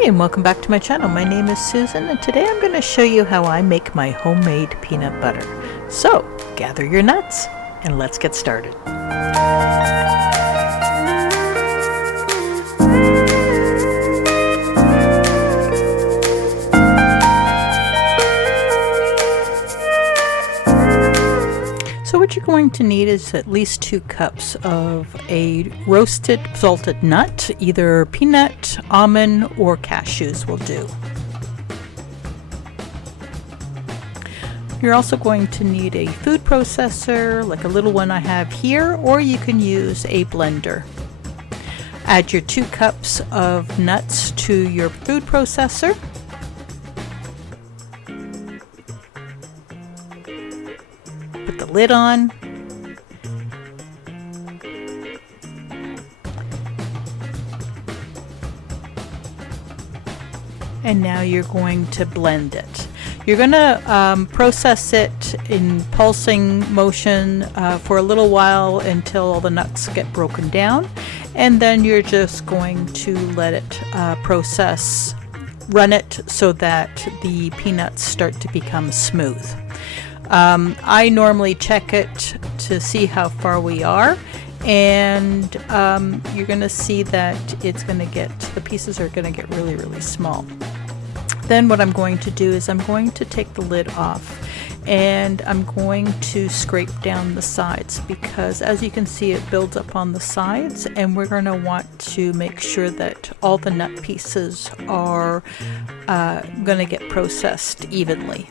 Hi and welcome back to my channel. My name is Susan and today I'm going to show you how I make my homemade peanut butter. So gather your nuts and let's get started. So what you're going to need is at least 2 cups of a roasted salted nut, either peanut, almond, or cashews will do. You're also going to need a food processor, like a little one I have here, or you can use a blender. Add your 2 cups of nuts to your food processor. Put the lid on. And now you're going to blend it. You're going to process it in pulsing motion for a little while until all the nuts get broken down, and then you're just going to let it process, run it so that the peanuts start to become smooth. I normally check it to see how far we are, and you're going to see that it's going to get, the pieces are going to get really small. Then what I'm going to do is I'm going to take the lid off and I'm going to scrape down the sides, because as you can see it builds up on the sides, and we're going to want to make sure that all the nut pieces are going to get processed evenly.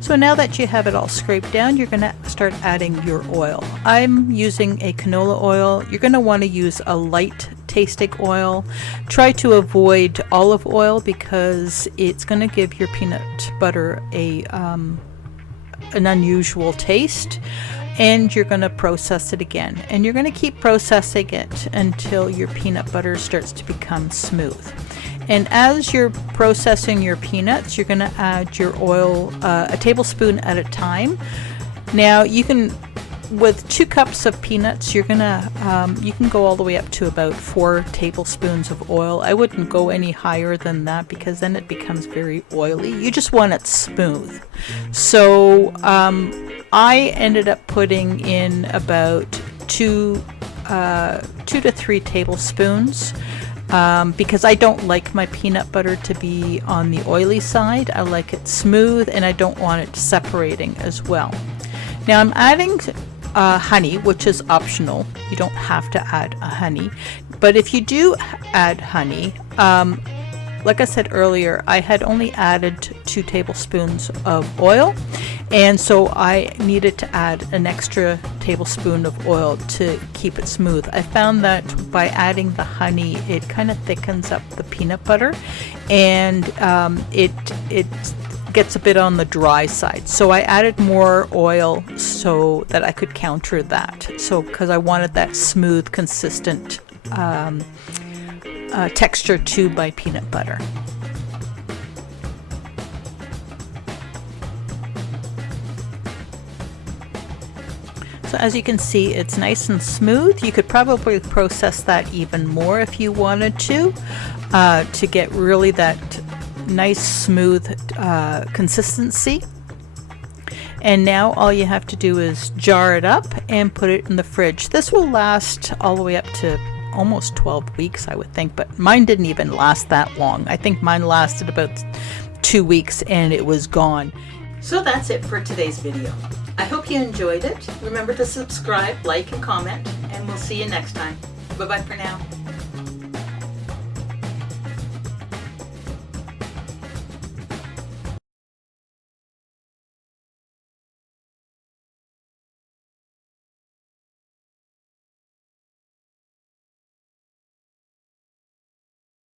So now that you have it all scraped down, you're going to start adding your oil. I'm using a canola oil. You're going to want to use a light tasting oil. Try to avoid olive oil because it's going to give your peanut butter an unusual taste. And you're going to process it again. And you're going to keep processing it until your peanut butter starts to become smooth. And as you're processing your peanuts, you're going to add your oil a tablespoon at a time. Now you can, with 2 cups of peanuts, you're gonna you can go all the way up to about 4 tablespoons of oil. I wouldn't go any higher than that because then it becomes very oily. You just want it smooth. So I ended up putting in about 2 to 3 tablespoons. Because I don't like my peanut butter to be on the oily side. I like it smooth and I don't want it separating as well. Now I'm adding honey, which is optional. You don't have to add a honey, but if you do add honey, like I said earlier, I had only added 2 tablespoons of oil, and so I needed to add an extra tablespoon of oil to keep it smooth. I found that by adding the honey, it kind of thickens up the peanut butter, and it gets a bit on the dry side. So I added more oil so that I could counter that. So because I wanted that smooth, consistent texture to my peanut butter. So as you can see, it's nice and smooth. You could probably process that even more if you wanted to get really that nice smooth consistency. And now all you have to do is jar it up and put it in the fridge. This will last all the way up to almost 12 weeks, I would think, but mine didn't even last that long. I think mine lasted about 2 weeks and it was gone. So that's it for today's video. I hope you enjoyed it. Remember to subscribe, like, and comment, and we'll see you next time. Bye-bye for now.